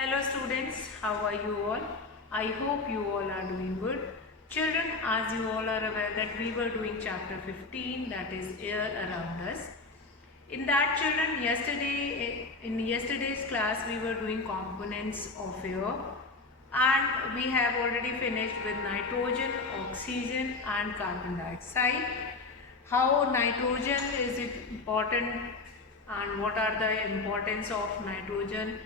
Hello students, how are you all? I hope you all are doing good. Children, as you all are aware that we were doing chapter 15, that is air around us. In that children, in yesterday's class we were doing components of air and we have already finished with nitrogen, oxygen and carbon dioxide. How nitrogen is important and what are the importance of nitrogen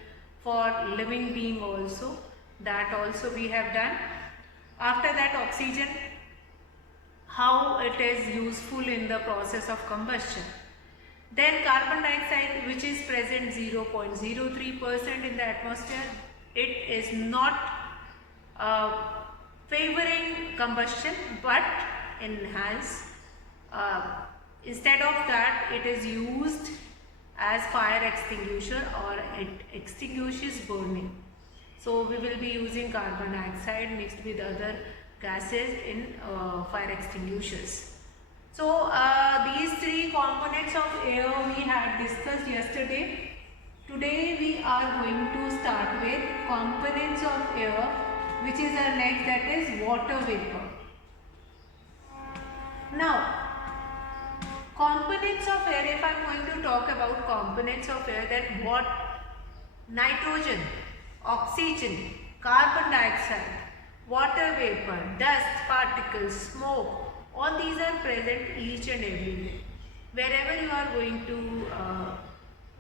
for living being also, that also we have done. After that, oxygen, how it is useful in the process of combustion. Then carbon dioxide, which is present 0.03% in the atmosphere, it is not uh, favoring combustion but enhance. Instead of that, it is used as fire extinguisher or it extinguishes burning. So we will be using carbon dioxide mixed with other gases in fire extinguishers. So these three components of air we had discussed yesterday. Today we are going to start with components of air, which is our next, that is water vapor. Now, components of air, if I am going to talk about components of air, then what? Nitrogen, oxygen, carbon dioxide, water vapor, dust particles, smoke, all these are present each and everywhere. Wherever you are going to,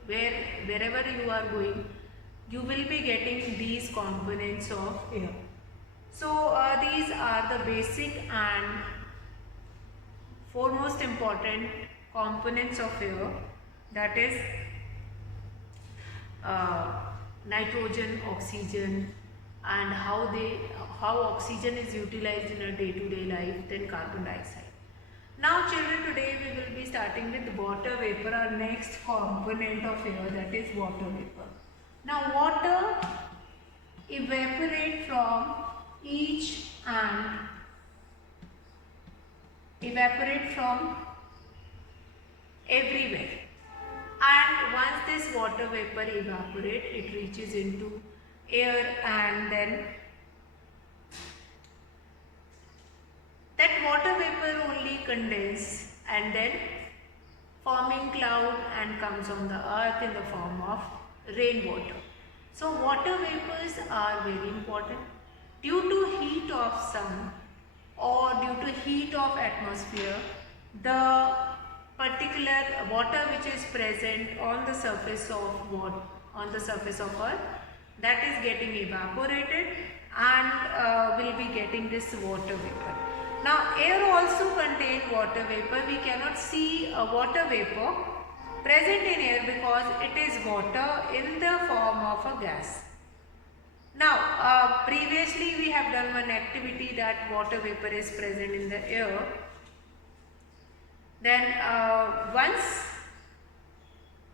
wherever you are going, you will be getting these components of air. So these are the basic and foremost important components of air, that is nitrogen, oxygen, and how oxygen is utilized in a day-to-day life, then carbon dioxide. Now children, today we will be starting with water vapor, our next component of air, that is water vapor. Now water evaporate from everywhere, and once this water vapor evaporate, it reaches into air, and then that water vapor only condense and then forming cloud and comes on the earth in the form of rainwater. So water vapors are very important. Due to heat of sun or due to heat of atmosphere, the particular water which is present on the surface of earth, that is getting evaporated and will be getting this water vapor. Now air also contains water vapor. We cannot see a water vapor present in air because it is water in the form of a gas. Now previously we have done one activity that water vapor is present in the air. Then once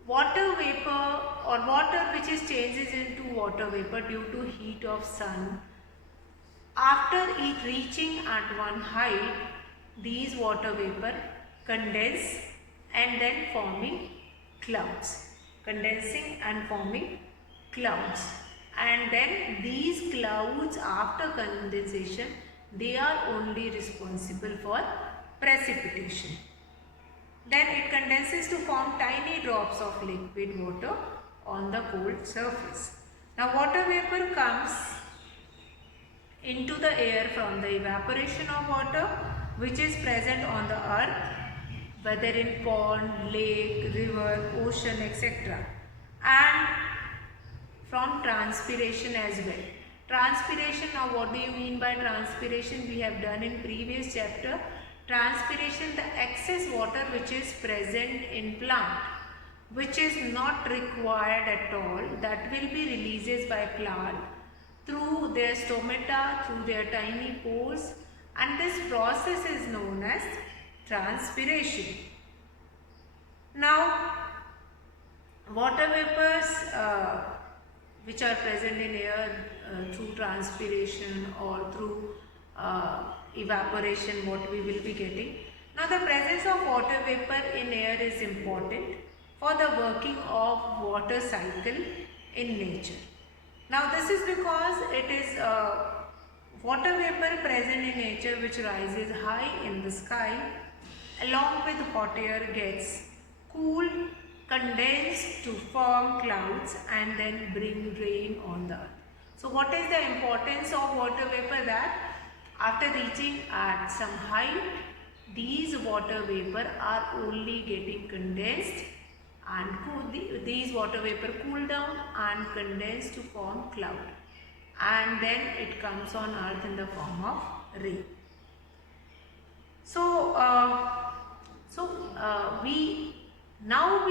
water vapor or water which is changes into water vapor due to heat of sun, after it reaching at one height, these water vapor condense and then forming clouds, condensing and forming clouds, and then these clouds after condensation, they are only responsible for precipitation. Then it condenses to form tiny drops of liquid water on the cold surface. Now water vapor comes into the air from the evaporation of water which is present on the earth, whether in pond, lake, river, ocean, etc. and from transpiration as well. Transpiration, now what do you mean by transpiration? We have done in previous chapter. Transpiration, the excess water which is present in plant, which is not required at all, that will be releases by plant through their stomata, through their tiny pores, and this process is known as transpiration. Now water vapors which are present in air through transpiration or through evaporation, what we will be getting. Now the presence of water vapor in air is important for the working of water cycle in nature. Now this is because it is water vapor present in nature which rises high in the sky along with hot air gets cooled, condensed to form clouds and then bring rain on the earth. So what is the importance of water vapor? That after reaching at some height, these water vapor are only getting condensed and these water vapor cool down and condense to form cloud, and then it comes on earth in the form of rain. So, we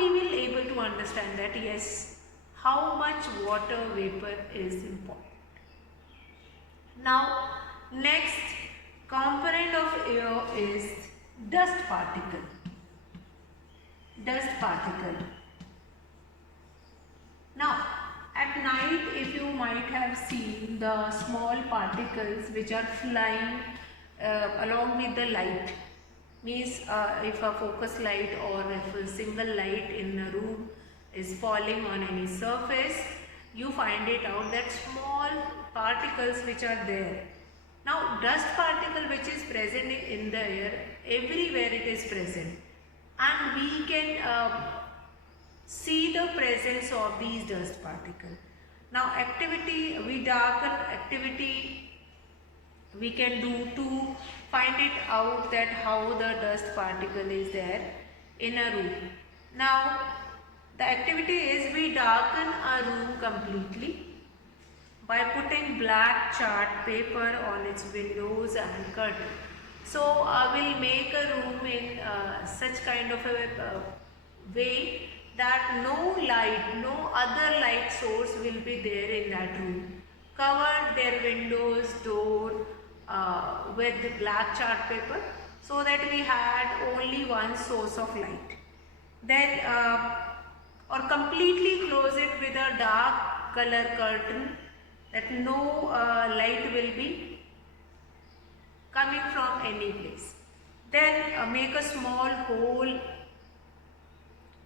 will able to understand that yes, how much water vapor is important. Now, next component of air is dust particle. Dust particle. Now, at night, if you might have seen the small particles which are flying along with the light, means if a focus light or if a single light in a room is falling on any surface, you find it out that small particles which are there. Now, dust particle which is present in the air, everywhere it is present, and we can see the presence of these dust particles. Now, activity, we darken activity we can do to find it out that how the dust particle is there in a room. Now, the activity is we darken a room completely by putting black chart paper on its windows and curtain. So, we'll make a room in such kind of a way that no light, no other light source will be there in that room. Covered their windows, door with black chart paper so that we had only one source of light. Then or completely close it with a dark color curtain that no light will be coming from any place. Then make a small hole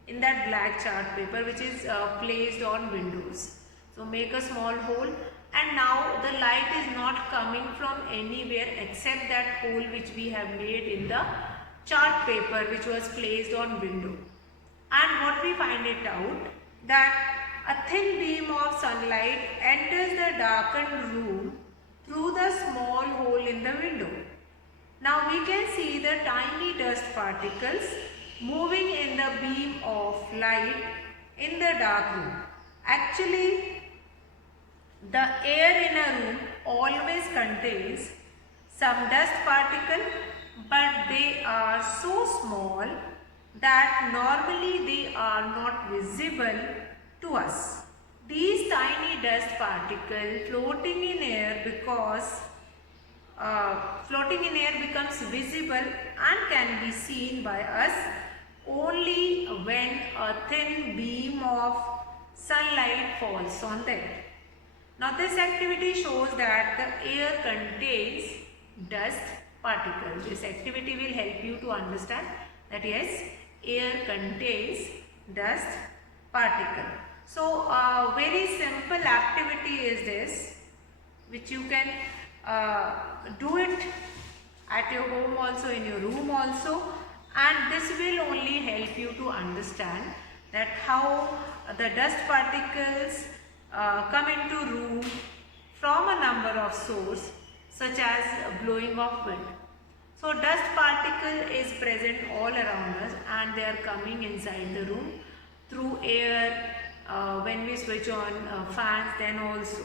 in that black chart paper which is placed on windows. So make a small hole, and now the light is not coming from anywhere except that hole which we have made in the chart paper which was placed on window. And what we find it out, that a thin beam of sunlight enters the darkened room through the small hole in the window. Now we can see the tiny dust particles moving in the beam of light in the dark room. Actually, the air in a room always contains some dust particle, but they are so small that normally they are not visible to us. These tiny dust particles floating in air because floating in air becomes visible and can be seen by us only when a thin beam of sunlight falls on them. Now this activity shows that the air contains dust particles. This activity will help you to understand that yes, air contains dust particle. So very simple activity is this, which you can do it at your home also, in your room also, and this will only help you to understand that how the dust particles come into room from a number of source such as blowing of wind. So dust particle is present all around us and they are coming inside the room through air, when we switch on fans, then also.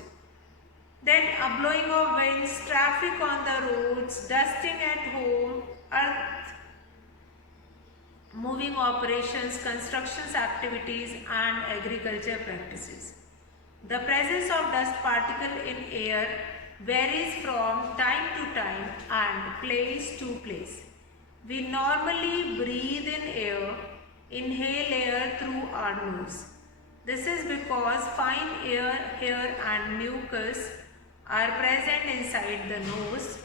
Then blowing of winds, traffic on the roads, dusting at home, earth moving operations, constructions activities and agriculture practices. The presence of dust particle in air varies from time to time and place to place. We normally breathe in air, inhale air through our nose. This is because fine air, hair and mucus are present inside the nose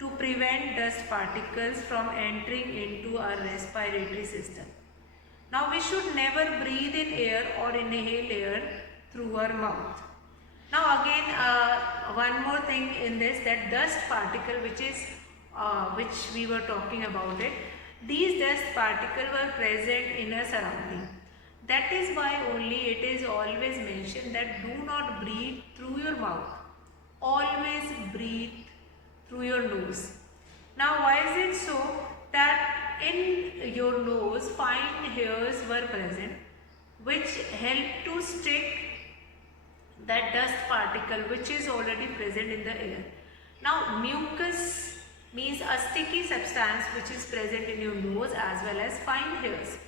to prevent dust particles from entering into our respiratory system. Now we should never breathe in air or inhale air through our mouth. Now again, one more thing in this, that dust particle which we were talking about it. These dust particles were present in a surrounding. That is why only it is always mentioned that do not breathe through your mouth. Always breathe through your nose. Now why is it so? That in your nose fine hairs were present which help to stick that dust particle which is already present in the air. Now mucus means a sticky substance which is present in your nose as well as fine hairs.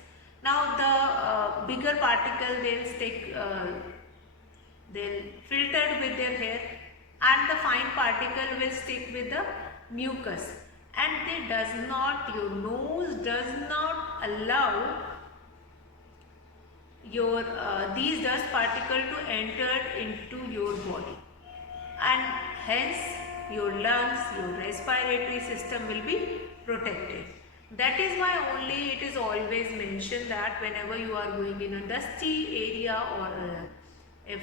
Now the bigger particle they'll stick, they'll filtered with their hair, and the fine particle will stick with the mucus, and your nose does not allow your these dust particle to enter into your body, and hence your lungs, your respiratory system will be protected. That is why only it is always mentioned that whenever you are going in a dusty area, or if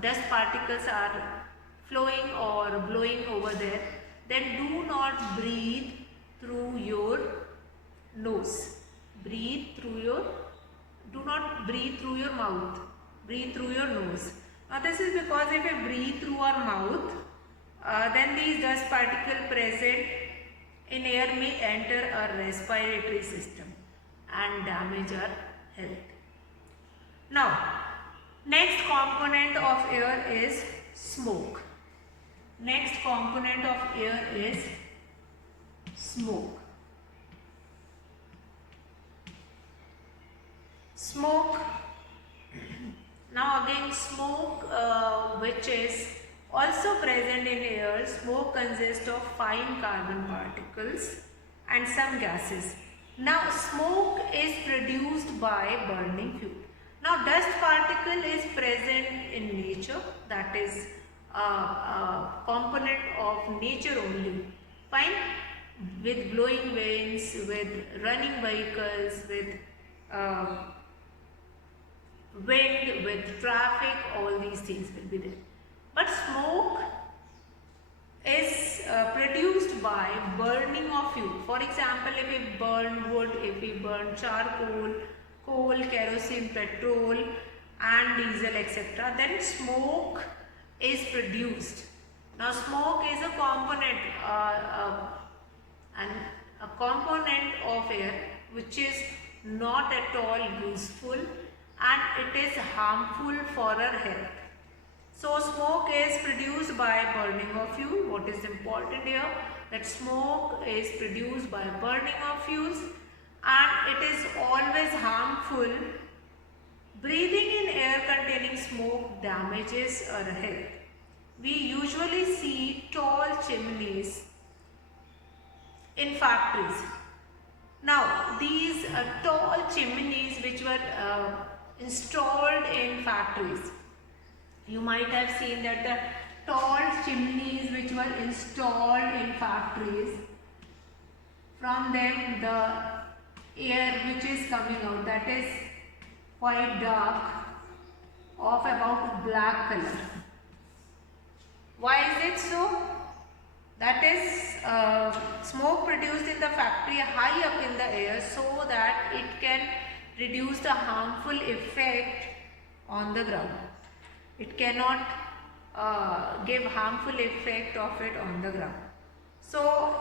dust particles are flowing or blowing over there, then do not breathe through your nose. Do not breathe through your mouth. Breathe through your nose. Now this is because if we breathe through our mouth, then these dust particles present in air may enter our respiratory system and damage our health. Now, next component of air is smoke. Next component of air is smoke. Smoke. Now again, smoke which is also present in air. Smoke consists of fine carbon particles and some gases. Now smoke is produced by burning fuel. Now dust particle is present in nature, that is a component of nature only. Fine, with blowing winds, with running vehicles, with wind, with traffic, all these things will be there. But smoke is produced by burning of fuel. For example, if we burn wood, if we burn charcoal, coal, kerosene, petrol and diesel, etc., then smoke is produced. Now smoke is a component of air which is not at all useful, and it is harmful for our health. So smoke is produced by burning of fuel. What is important here? That smoke is produced by burning of fuels, and it is always harmful. Breathing in air containing smoke damages our health. We usually see tall chimneys in factories. Now these tall chimneys which were installed in factories, you might have seen that the tall chimneys which were installed in factories, from them the air which is coming out, that is quite dark, of about black color. Why is it so? That is smoke produced in the factory high up in the air, so that it can reduce the harmful effect on the ground. It cannot give harmful effect of it on the ground. So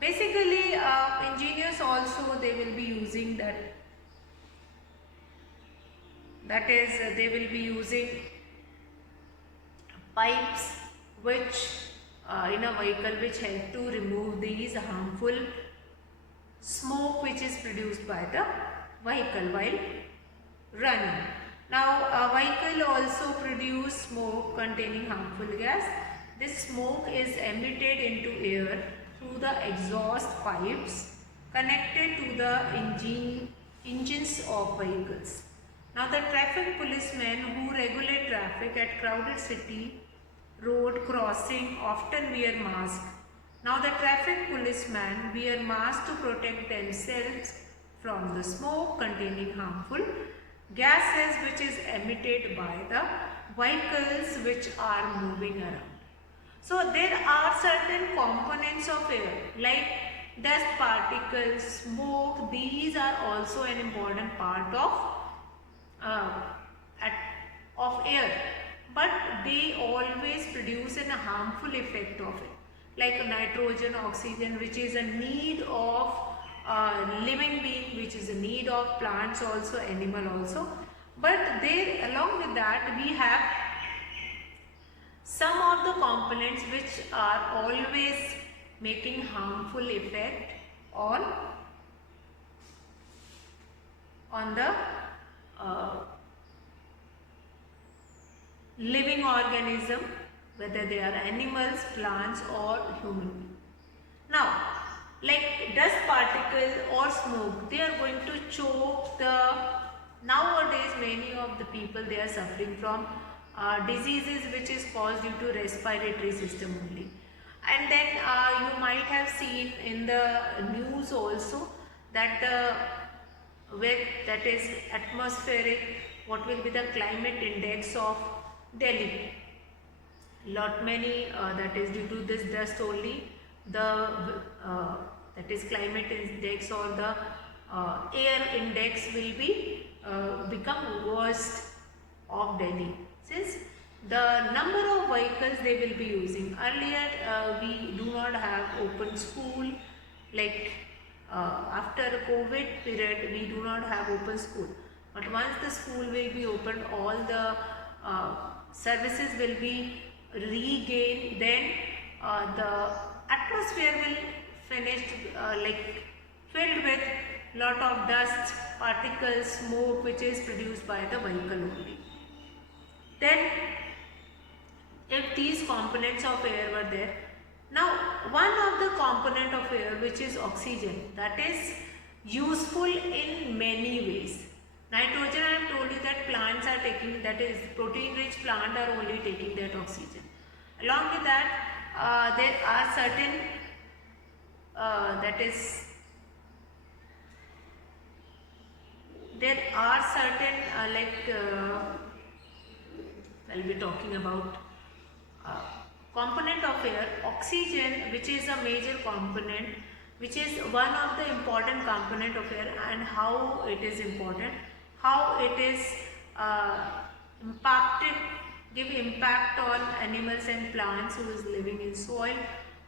basically engineers also, they will be using that is they will be using pipes which in a vehicle which help to remove these harmful smoke which is produced by the vehicle while running. Now a vehicle also produce smoke containing harmful gas. This smoke is emitted into air through the exhaust pipes connected to the engines of vehicles. Now the traffic policemen who regulate traffic at crowded city road crossing often wear masks. Now the traffic policemen wear masks to protect themselves from the smoke containing harmful gases which is emitted by the vehicles which are moving around. So there are certain components of air like dust particles, smoke. These are also an important part uh, of air, but they always produce a harmful effect of it, like nitrogen, oxygen, which is a need of living being, which is a need of plants also, animal also. But there, along with that, we have some of the components which are always making harmful effect on the uh, living organism, whether they are animals, plants or human. Now, like dust particle or smoke, they are going to choke the, nowadays many of the people, they are suffering from diseases which is caused due to respiratory system only. And then you might have seen in the news also that the with that is atmospheric, what will be the climate index of Delhi. Lot many that is due to this dust only, the that is climate index or the air index will be become worst of Delhi, since the number of vehicles they will be using. Earlier we do not have open school, like after COVID period we do not have open school, but once the school will be opened, all the services will be regained, then the atmosphere will finish like filled with lot of dust particles, smoke, which is produced by the vehicle only. Then if these components of air were there, now one of the component of air, which is oxygen, that is useful in many ways. Nitrogen, I have told you that plants are taking, that is protein rich plant are only taking that oxygen. Along with that there are certain there are certain I'll be talking about component of air. Oxygen, which is a major component, which is one of the important component of air, and how it is important, how it is give impact on animals and plants who is living in soil,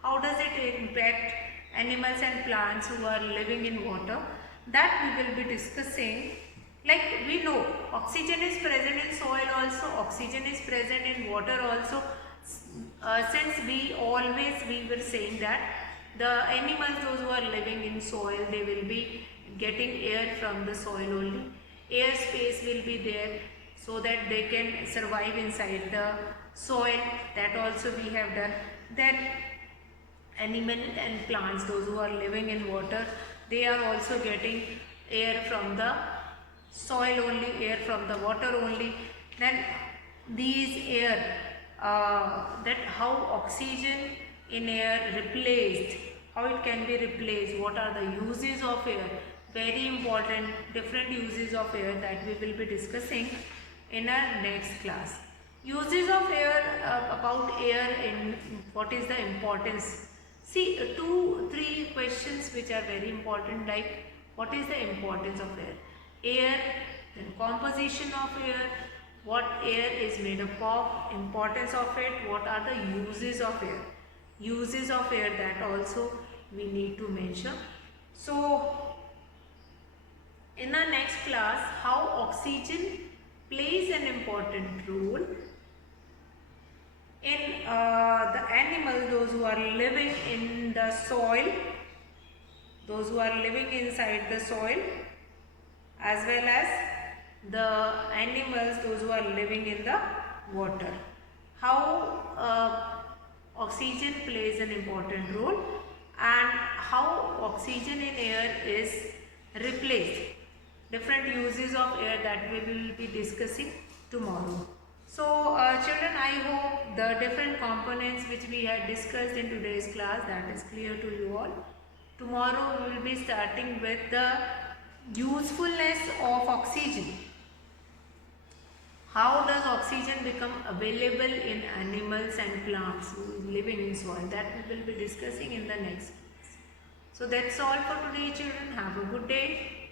how does it impact animals and plants who are living in water, that we will be discussing. Like we know oxygen is present in soil also, oxygen is present in water also. Since we were saying that the animals, those who are living in soil, they will be getting air from the soil only. Air space will be there so that they can survive inside the soil, that also we have done. Then animals and plants, those who are living in water, they are also getting air from the soil only, air from the water only. Then these air, that how oxygen in air replaced, how it can be replaced, what are the uses of air, very important different uses of air, that we will be discussing in our next class. Uses of air, about air and what is the importance. See, 2-3 questions which are very important, like what is the importance of air, then composition of air, what air is made up of, importance of it, what are the uses of air. Uses of air, that also we need to mention. So in our next class, how oxygen plays an important role in the animals, those who are living in the soil, those who are living inside the soil, as well as the animals, those who are living in the water. How oxygen plays an important role, and how oxygen in air is replaced. Different uses of air, that we will be discussing tomorrow. So children, I hope the different components which we had discussed in today's class, that is clear to you all. Tomorrow we will be starting with the usefulness of oxygen. How does oxygen become available in animals and plants living in soil? That we will be discussing in the next class. So that's all for today, children. Have a good day.